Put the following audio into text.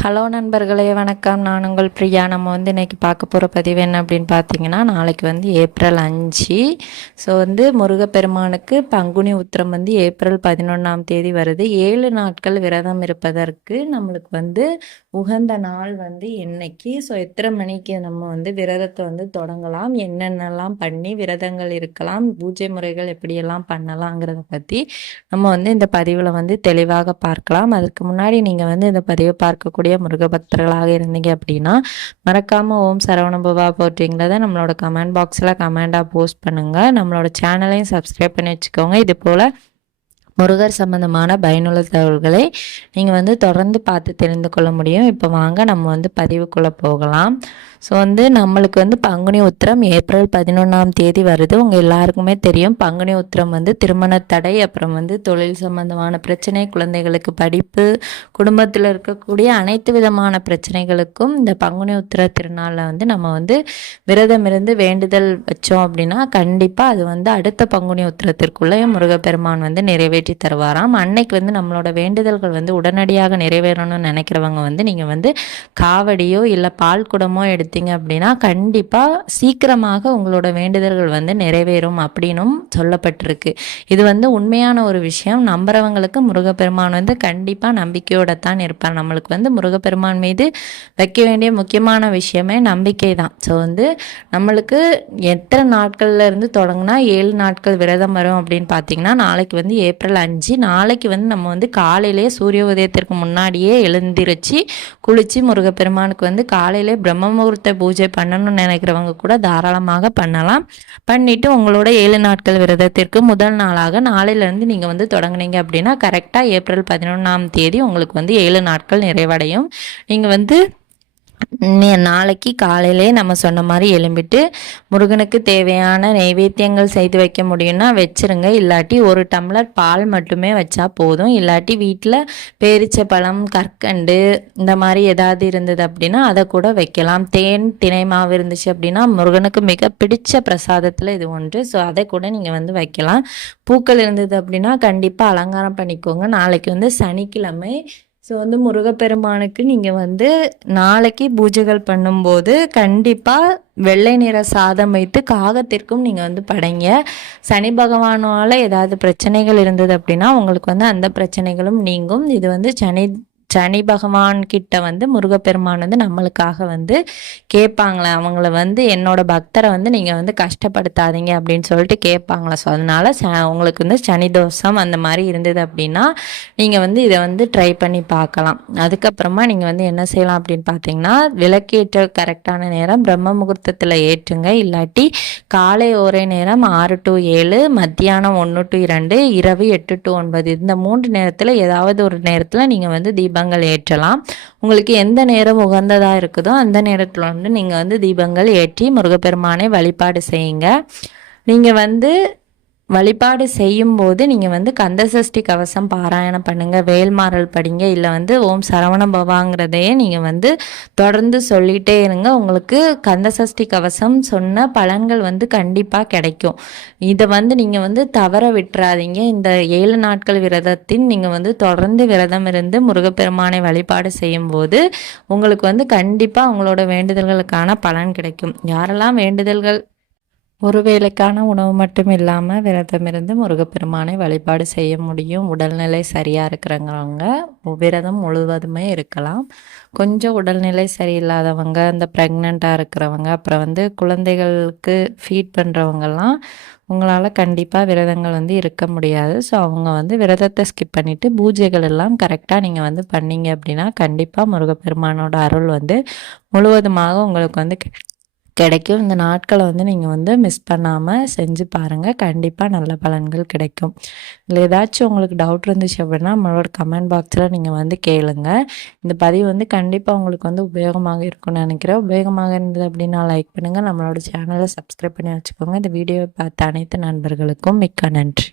Hello நண்பர்களே, வணக்கம். நான் உங்கள் பிரியா. நம்ம இன்றைக்கி பார்க்க போகிற பதிவு என்ன அப்படின்னு பார்த்தீங்கன்னா, நாளைக்கு ஏப்ரல் 5. ஸோ முருகப்பெருமானுக்கு பங்குனி உத்திரம் ஏப்ரல் 11ஆம் தேதி வருது. 7 நாட்கள் விரதம் இருப்பதற்கு நம்மளுக்கு உகந்த நாள் என்னைக்கு, ஸோ எத்தனை மணிக்கு நம்ம விரதத்தை தொடங்கலாம், என்னென்னலாம் பண்ணி விரதங்கள் இருக்கலாம், பூஜை முறைகள் எப்படியெல்லாம் பண்ணலாங்கிறத பற்றி நம்ம இந்த பதிவில் தெளிவாக பார்க்கலாம். அதுக்கு முன்னாடி நீங்கள் இந்த பதிவை பார்க்கக்கூடிய முருக பக்தர்களாக இருந்தீங்க அப்படின்னா மறக்காம ஓம் சரவணபவா போட்டிங்கிறத நம்மளோட கமெண்ட் பாக்ஸில் கமெண்டாக போஸ்ட் பண்ணுங்க. நம்மளோட சேனலையும் சப்ஸ்கிரைப் பண்ணி வச்சுக்கோங்க. இது போல் முருகர் சம்பந்தமான பயனுள்ள தகவல்களை நீங்கள் தொடர்ந்து பார்த்து தெரிந்து கொள்ள முடியும். இப்போ வாங்க நம்ம பதிவுக்குள்ளே போகலாம். ஸோ நம்மளுக்கு பங்குனி உத்திரம் ஏப்ரல் 11ஆம் தேதி வருது. உங்கள் எல்லாருக்குமே தெரியும், பங்குனி உத்திரம் திருமண தடை, அப்புறம் தொழில் சம்பந்தமான பிரச்சனை, குழந்தைகளுக்கு படிப்பு, குடும்பத்தில் இருக்கக்கூடிய அனைத்து விதமான பிரச்சனைகளுக்கும் இந்த பங்குனி உத்திர திருநாளில் நம்ம விரதம் இருந்து வேண்டுதல் வச்சோம் அப்படின்னா கண்டிப்பாக அது அடுத்த பங்குனி உத்திரத்திற்குள்ளே முருகப்பெருமான் நிறைவேற்றி தருவாராம். அன்னைக்கு நம்மளோட வேண்டுதல்கள் உடனடியாக நிறைவேறணும்னு நினைக்கிறவங்க நீங்கள் காவடியோ இல்லை பால் குடமோ எடுத்தீங்க அப்படின்னா கண்டிப்பாக சீக்கிரமாக உங்களோட வேண்டுதல்கள் நிறைவேறும் அப்படின்னும் சொல்லப்பட்டிருக்கு. இது உண்மையான ஒரு விஷயம். நம்புறவங்களுக்கு முருகப்பெருமான் கண்டிப்பாக நம்பிக்கையோட தான் இருப்பார். நம்மளுக்கு முருகப்பெருமான் மீது வைக்க வேண்டிய முக்கியமான விஷயமே நம்பிக்கை தான். ஸோ நம்மளுக்கு எத்தனை நாட்கள்ல இருந்து தொடங்கினா 7 நாட்கள் விரதம் வரும் அப்படின்னு பார்த்தீங்கன்னா, நாளைக்கு ஏப்ரல் 5. நாளைக்கு நம்ம காலையிலே சூரிய உதயத்திற்கு முன்னாடியே எழுந்திருச்சு குளிச்சு முருகப்பெருமானுக்கு காலையிலே பிரம்ம முகூர்த்த பூஜை பண்ணணும்னு நினைக்கிறவங்க கூட தாராளமாக பண்ணலாம். பண்ணிட்டு உங்களோட 7 நாட்கள் விரதத்திற்கு முதல் நாளாக நாளையிலேருந்து நீங்கள் தொடங்குனீங்க அப்படின்னா கரெக்டாக ஏப்ரல் 11ஆம் தேதி உங்களுக்கு 7 நாட்கள் நிறைவடையும். நீங்கள் நாளைக்கு காலையிலே நம்ம சொன்ன மாதிரி எழும்பிட்டு முருகனுக்கு தேவையான நைவேத்தியங்கள் செய்து வைக்க முடியும்னா வச்சிருங்க. இல்லாட்டி 1 டம்ளர் பால் மட்டுமே வச்சா போதும். இல்லாட்டி வீட்டில் பேரிச்சை பழம், கற்கண்டு இந்த மாதிரி ஏதாவது இருந்தது அப்படின்னா அதை கூட வைக்கலாம். தேன், தினை மாவு இருந்துச்சு அப்படின்னா முருகனுக்கு மிக பிடிச்ச பிரசாதத்தில் இது ஒன்று. ஸோ அதை கூட நீங்கள் வைக்கலாம். பூக்கள் இருந்தது அப்படின்னா கண்டிப்பாக அலங்காரம் பண்ணிக்கோங்க. நாளைக்கு சனிக்கிழமை. ஸோ முருகப்பெருமானுக்கு நீங்கள் நாளைக்கு பூஜைகள் பண்ணும்போது கண்டிப்பாக வெள்ளை நிற சாதம் வைத்து காகத்திற்கும் நீங்கள் படைங்க. சனி பகவானால் ஏதாவது பிரச்சனைகள் இருந்தது அப்படின்னா உங்களுக்கு அந்த பிரச்சனைகளும் நீங்கும். இது சனி பகவான் கிட்ட முருகப்பெருமான் நம்மளுக்காக கேட்பாங்களே, அவங்கள என்னோட பக்தரை நீங்கள் கஷ்டப்படுத்தாதீங்க அப்படின்னு சொல்லிட்டு கேட்பாங்களே. ஸோ அதனால உங்களுக்கு சனி தோஷம் அந்த மாதிரி இருந்தது அப்படின்னா நீங்கள் இதை ட்ரை பண்ணி பார்க்கலாம். அதுக்கப்புறமா நீங்கள் என்ன செய்யலாம் அப்படின்னு பார்த்தீங்கன்னா, விளக்கேற்ற கரெக்டான நேரம் பிரம்ம முகூர்த்தத்தில் ஏற்றுங்க. இல்லாட்டி காலை ஓரை நேரம் 6 to 7, மத்தியானம் 1 to 2, இரவு 8 to 9, இந்த 3 நேரத்தில் ஏதாவது ஒரு நேரத்தில் நீங்கள் தீபங்கள் ஏற்றலாம். உங்களுக்கு எந்த நேரம் உகந்ததா இருக்குதோ அந்த நேரத்தில் நீங்கள் தீபங்கள் ஏற்றி முருகப்பெருமானை வழிபாடு செய்யுங்க. நீங்கள் வழிபாடு செய்யும்போது நீங்கள் கந்தசஷ்டி கவசம் பாராயணம் பண்ணுங்கள், வேல்மாறல் படிங்க, இல்லை ஓம் சரவண பவாங்கிறதையே நீங்கள் தொடர்ந்து சொல்லிகிட்டே இருங்க. உங்களுக்கு கந்தசஷ்டி கவசம் சொன்ன பலன்கள் கண்டிப்பாக கிடைக்கும். இதை நீங்கள் தவற விட்டுறாதீங்க. இந்த 7 நாட்கள் விரதத்தின் நீங்கள் தொடர்ந்து விரதம் இருந்து முருகப்பெருமானை வழிபாடு செய்யும்போது உங்களுக்கு கண்டிப்பாக உங்களோட வேண்டுதல்களுக்கான பலன் கிடைக்கும். யாரெல்லாம் வேண்டுதல்கள் ஒரு வேளைக்கான உணவு மட்டும் இல்லாமல் விரதம் இருந்து முருகப்பெருமானை வழிபாடு செய்ய முடியும், உடல்நிலை சரியாக இருக்கிறவங்க விரதம் முழுவதுமே இருக்கலாம். கொஞ்சம் உடல்நிலை சரியில்லாதவங்க, இந்த ப்ரெக்னெண்ட்டாக இருக்கிறவங்க, அப்புறம் குழந்தைகளுக்கு ஃபீட் பண்ணுறவங்கெல்லாம் உங்களால் கண்டிப்பாக விரதங்கள் இருக்க முடியாது. ஸோ அவங்க விரதத்தை ஸ்கிப் பண்ணிவிட்டு பூஜைகள் எல்லாம் கரெக்டாக நீங்கள் பண்ணீங்க அப்படின்னா கண்டிப்பாக முருகப்பெருமானோட அருள் முழுவதுமாக உங்களுக்கு கிடைக்கும். இந்த நாட்களை நீங்கள் மிஸ் பண்ணாமல் செஞ்சு பாருங்கள். கண்டிப்பாக நல்ல பலன்கள் கிடைக்கும். இல்லை ஏதாச்சும் உங்களுக்கு டவுட் இருந்துச்சு அப்படின்னா நம்மளோட கமெண்ட் பாக்ஸில் நீங்கள் கேளுங்க. இந்த பதிவு கண்டிப்பாக உங்களுக்கு உபயோகமாக இருக்கும்னு நினைக்கிறேன். உபயோகமாக இருந்தது அப்படின்னா லைக் பண்ணுங்கள். நம்மளோட சேனலை சப்ஸ்கிரைப் பண்ணி வச்சுக்கோங்க. இந்த வீடியோவை பார்த்த அனைத்து நண்பர்களுக்கும் மிக்க நன்றி.